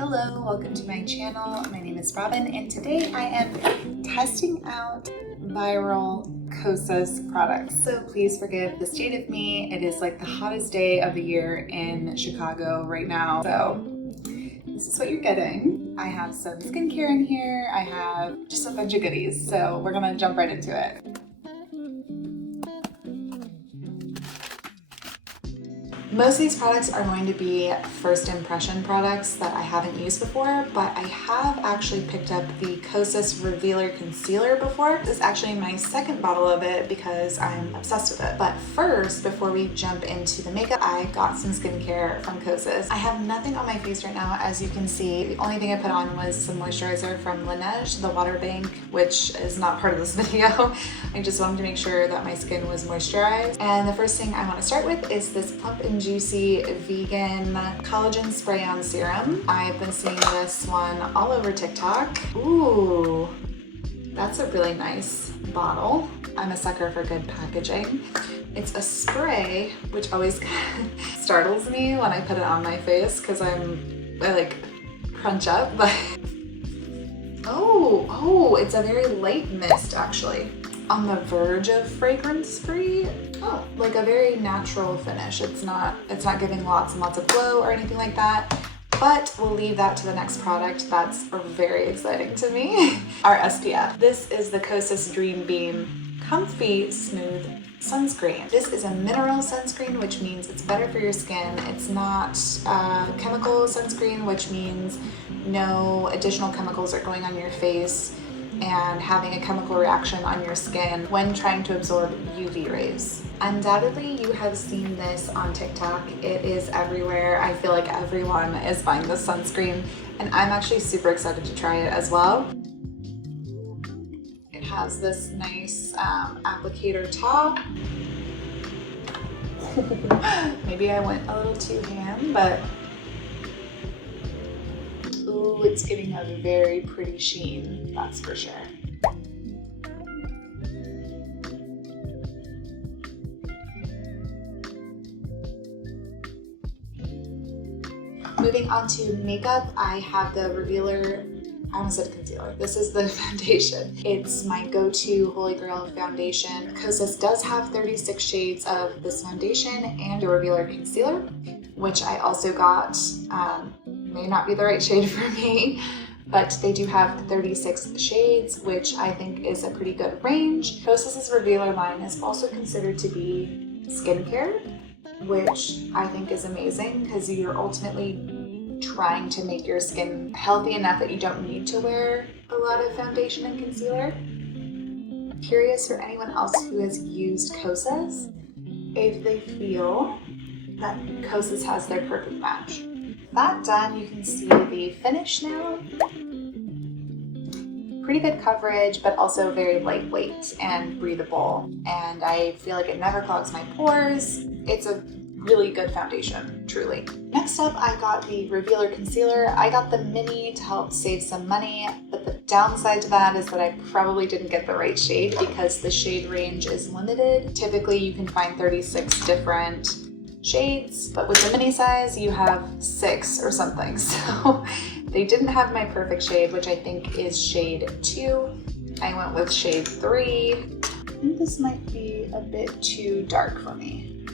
Hello, welcome to my channel. My name is Robin and today I am testing out viral Kosas products. So please forgive the state of me. It is like the hottest day of the year in Chicago right now. So this is what you're getting. I have some skincare in here. I have just a bunch of goodies. So we're gonna jump right into it. Most of these products are going to be first impression products that I haven't used before, but I have actually picked up the Kosas Revealer Concealer before. This is actually my second bottle of it because I'm obsessed with it. But first, before we jump into the makeup, I got some skincare from Kosas. I have nothing on my face right now, as you can see. The only thing I put on was some moisturizer from Laneige, the Water Bank, which is not part of this video. I just wanted to make sure that my skin was moisturized. And the first thing I want to start with is this Plump and Juicy vegan collagen spray-on serum. I've been seeing this one all over TikTok. Ooh, that's a really nice bottle. I'm a sucker for good packaging. It's a spray, which always startles me when I put it on my face because I like crunch up, but oh, it's a very light mist actually. On the verge of fragrance free. Oh, like a very natural finish. It's not giving lots and lots of glow or anything like that, but we'll leave that to the next product. That's very exciting to me. Our SPF. This is the Kosas Dream Beam Comfy Smooth Sunscreen. This is a mineral sunscreen, which means it's better for your skin. It's not chemical sunscreen, which means no additional chemicals are going on your face and having a chemical reaction on your skin when trying to absorb UV rays. Undoubtedly, you have seen this on TikTok. It is everywhere. I feel like everyone is buying this sunscreen, and I'm actually super excited to try it as well. It has this nice applicator top. Maybe I went a little too ham, but ooh, it's getting a very pretty sheen, that's for sure. Moving on to makeup, I have the Revealer, I almost said concealer. This is the foundation. It's my go-to Holy Grail foundation. Kosas does have 36 shades of this foundation and a Revealer concealer, which I also got. May not be the right shade for me, but they do have 36 shades, which I think is a pretty good range. Kosas' Revealer line is also considered to be skincare, which I think is amazing because you're ultimately trying to make your skin healthy enough that you don't need to wear a lot of foundation and concealer. Curious for anyone else who has used Kosas, if they feel that Kosas has their perfect match. That done, you can see the finish now. Pretty good coverage, but also very lightweight and breathable. And I feel like it never clogs my pores. It's a really good foundation, truly. Next up, I got the Revealer Concealer. I got the mini to help save some money, but the downside to that is that I probably didn't get the right shade because the shade range is limited. Typically, you can find 36 different shades, but with the mini size you have 6 or something, so they didn't have my perfect shade, which I think is shade 2. I went with shade 3. I think this might be a bit too dark for me.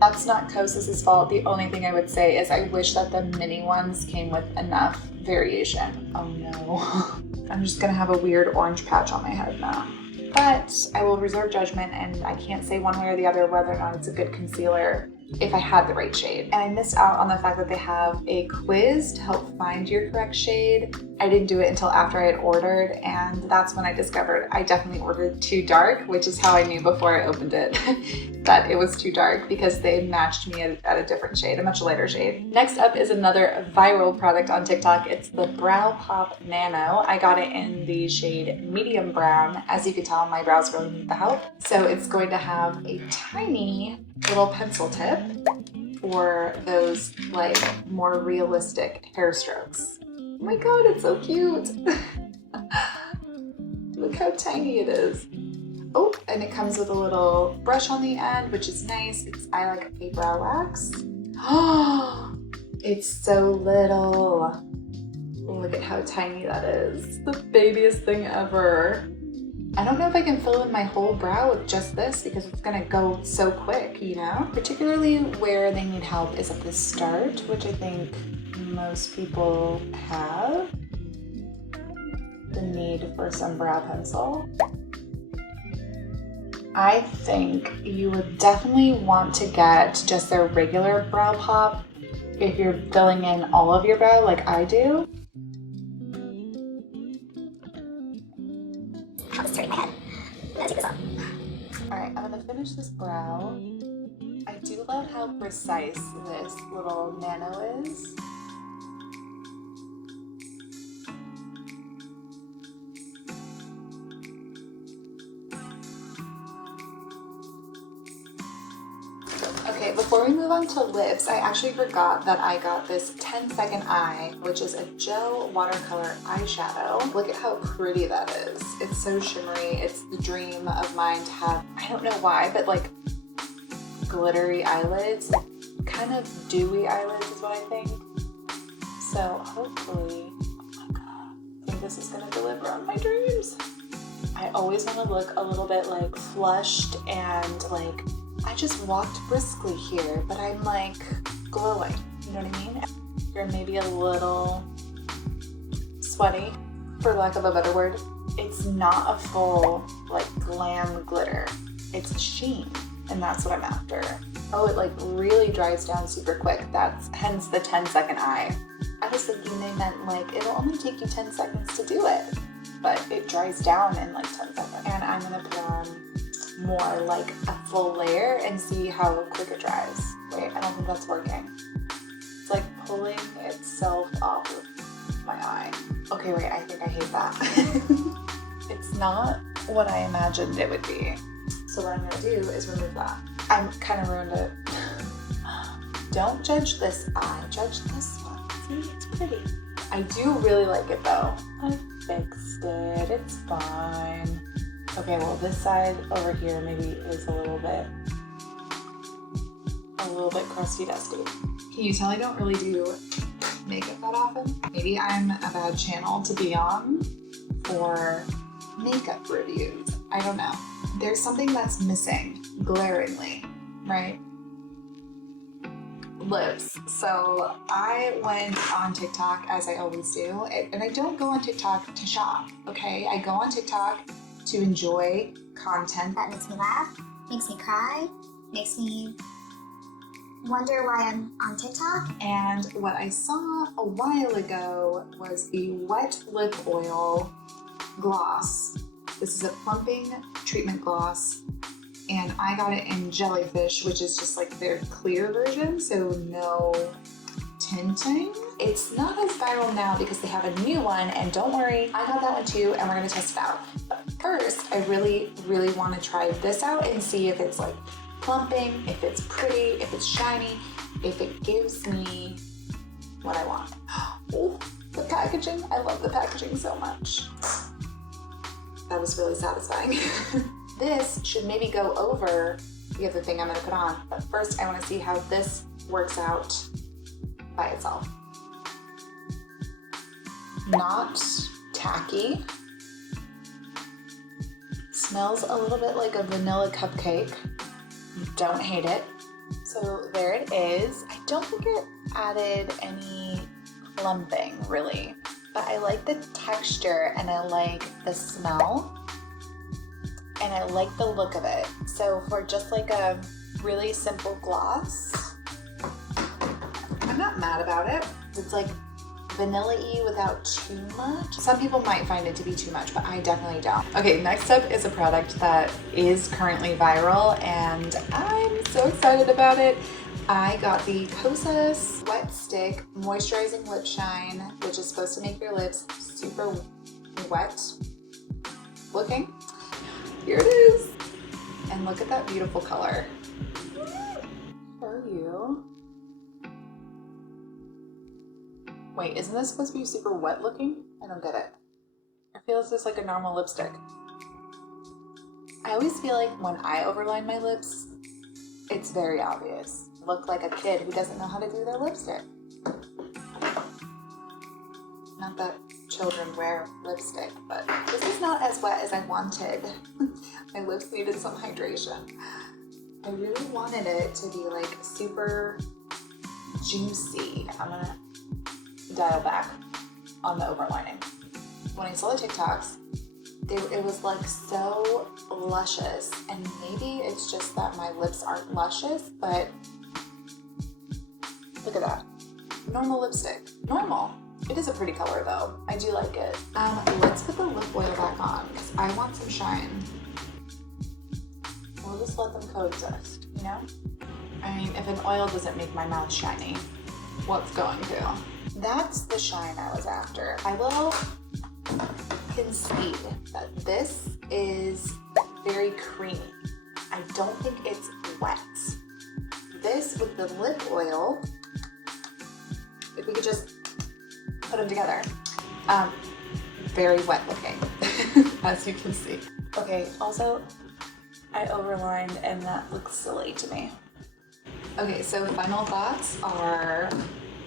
That's not Kosas' fault. The only thing I would say is I wish that the mini ones came with enough variation. Oh no. I'm just gonna have a weird orange patch on my head now. But I will reserve judgment, and I can't say one way or the other whether or not it's a good concealer if I had the right shade. And I missed out on the fact that they have a quiz to help find your correct shade. I didn't do it until after I had ordered, and that's when I discovered I definitely ordered too dark, which is how I knew before I opened it that it was too dark because they matched me at a different shade, a much lighter shade. Next up is another viral product on TikTok. It's the Brow Pop Nano. I got it in the shade medium brown. As you can tell, my brows really need the help. So it's going to have a tiny little pencil tip for those like more realistic hair strokes. Oh my god, it's so cute. Look how tiny it is. Oh, and it comes with a little brush on the end, which is nice because I like a brow wax. Oh, It's so little. Look at how tiny that is. The babiest thing ever. I don't know if I can fill in my whole brow with just this because it's gonna go so quick, you know? Particularly where they need help is at the start, which I think most people have the need for some brow pencil. I think you would definitely want to get just their regular brow pop if you're filling in all of your brow like I do. I'll just turn my head. I'm gonna take this off. Alright, I'm gonna finish this brow. I do love how precise this little Nano is. Okay, before we move on to lips, I actually forgot that I got this 10-second eye, which is a gel watercolor eyeshadow. Look at how pretty that is. It's so shimmery. It's the dream of mine to have, I don't know why, but like glittery eyelids, like kind of dewy eyelids is what I think. So hopefully, oh my god, I think this is gonna deliver on my dreams. I always want to look a little bit like flushed and like I just walked briskly here, but I'm like glowing, you know what I mean? You're maybe a little sweaty, for lack of a better word. It's not a full like glam glitter. It's a sheen, and that's what I'm after. Oh, it like really dries down super quick. That's hence the 10-second eye. I was thinking they meant like it'll only take you 10 seconds to do it, but it dries down in like 10 seconds. And I'm gonna put on more like a full layer and see how quick it dries. Wait, I don't think that's working. It's like pulling itself off of my eye. Okay, wait, I think I hate that. It's not what I imagined it would be. So what I'm gonna do is remove that. I'm kind of ruined it. Don't judge this eye, judge this one. See, it's pretty. I do really like it though. I fixed it, it's fine. Okay, well this side over here maybe is a little bit crusty dusty. Can you tell I don't really do makeup that often? Maybe I'm a bad channel to be on for makeup reviews. I don't know. There's something that's missing, glaringly, right? Lips. So I went on TikTok as I always do, and I don't go on TikTok to shop, okay? I go on TikTok to enjoy content That makes me laugh, makes me cry, makes me wonder why I'm on TikTok. And what I saw a while ago was the wet lip oil gloss. This is a plumping treatment gloss, and I got it in Jellyfish, which is just like their clear version, so no tinting. It's not as viral now because they have a new one, and don't worry, I got that one too, and we're gonna test it out. But first, I really want to try this out and see if it's like plumping, if it's pretty, if it's shiny, if it gives me what I want. Oh, the packaging, I love the packaging so much. That was really satisfying. This should maybe go over the other thing I'm gonna put on, but first I wanna see how this works out by itself. Not tacky. Smells a little bit like a vanilla cupcake. Don't hate it. So there it is. I don't think it added any plumping really, but I like the texture and I like the smell and I like the look of it. So for just like a really simple gloss, I'm not mad about it. It's like vanilla-y without too much. Some people might find it to be too much, but I definitely don't. Okay, next up is a product that is currently viral and I'm so excited about it. I got the Kosas Wet Stick Moisturizing Lip Shine, which is supposed to make your lips super wet looking. Here it is. And look at that beautiful color. Show you. Wait, isn't this supposed to be super wet looking? I don't get it. I feel it's just like a normal lipstick. I always feel like when I overline my lips, it's very obvious. I look like a kid who doesn't know how to do their lipstick. Not that children wear lipstick, but this is not as wet as I wanted. My lips needed some hydration. I really wanted it to be like super juicy. I'm gonna dial back on the overlining. When I saw the TikToks, it was like so luscious, and maybe it's just that my lips aren't luscious, but look at that. Normal lipstick. Normal. It is a pretty color though. I do like it. Let's put the lip oil back on because I want some shine. We'll just let them coexist, you know? I mean, if an oil doesn't make my mouth shiny, what's going to? That's the shine I was after. I will concede that this is very creamy. I don't think it's wet. This with the lip oil, if we could just put them together, very wet looking, as you can see. Okay, also, I overlined and that looks silly to me. Okay, so final thoughts are,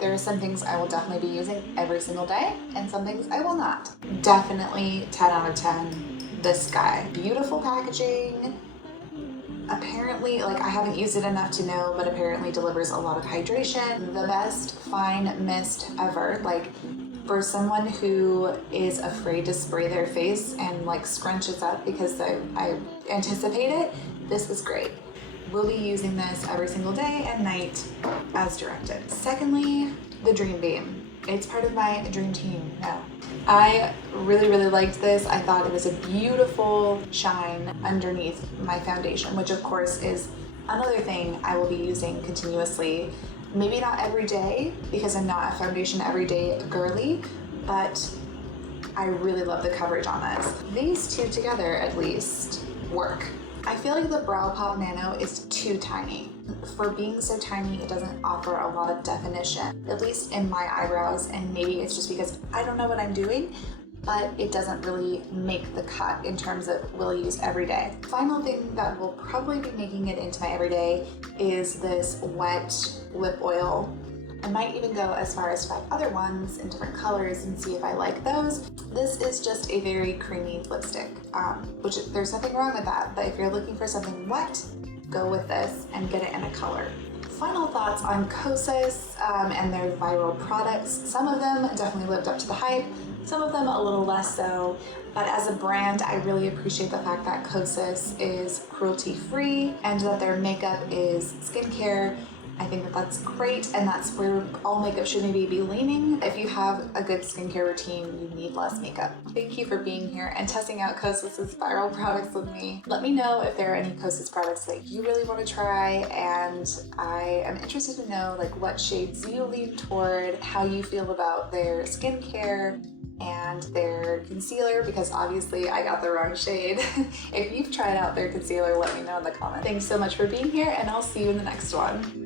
there are some things I will definitely be using every single day and some things I will not. Definitely 10 out of 10, this guy. Beautiful packaging. Apparently, like I haven't used it enough to know, but apparently delivers a lot of hydration. The best fine mist ever. Like for someone who is afraid to spray their face and like scrunches up because I anticipate it, this is great. We'll be using this every single day and night as directed. Secondly, the Dream Beam. It's part of my dream team now. I really, really liked this. I thought it was a beautiful shine underneath my foundation, which of course is another thing I will be using continuously. Maybe not every day because I'm not a foundation everyday girly, but I really love the coverage on this. These two together at least work. I feel like the Brow Pop Nano is too tiny. For being so tiny, it doesn't offer a lot of definition, at least in my eyebrows, and maybe it's just because I don't know what I'm doing, but it doesn't really make the cut in terms of will use every day. Final thing that will probably be making it into my everyday is this wet lip oil. I might even go as far as 5 other ones in different colors and see if I like those. This is just a very creamy lipstick, which there's nothing wrong with that, but if you're looking for something wet, go with this and get it in a color. Final thoughts on Kosas and their viral products. Some of them definitely lived up to the hype, some of them a little less so, but as a brand, I really appreciate the fact that Kosas is cruelty-free and that their makeup is skincare. I think that that's great, and that's where all makeup should maybe be leaning. If you have a good skincare routine, you need less makeup. Thank you for being here and testing out Kosas' viral products with me. Let me know if there are any Kosas products that you really want to try, and I am interested to know like what shades you lean toward, how you feel about their skincare and their concealer, because obviously I got the wrong shade. If you've tried out their concealer, let me know in the comments. Thanks so much for being here, and I'll see you in the next one.